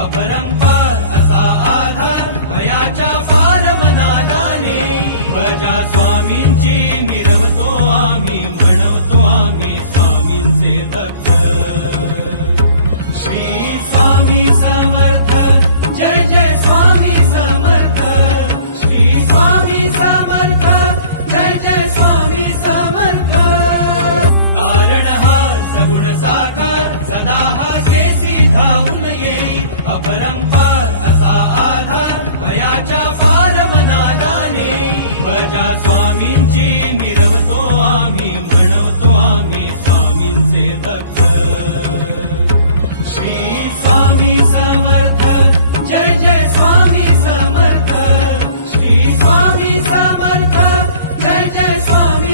अपरा अपरंपार असा आधार वयाच्या पार मनादाने प्रजा स्वामींची मिळवतो आम्ही म्हणवतो आम्ही स्वामींचे श्री स्वामी समर्थ जय स्वामी समर्थ श्री स्वामी समर्थ जय स्वामी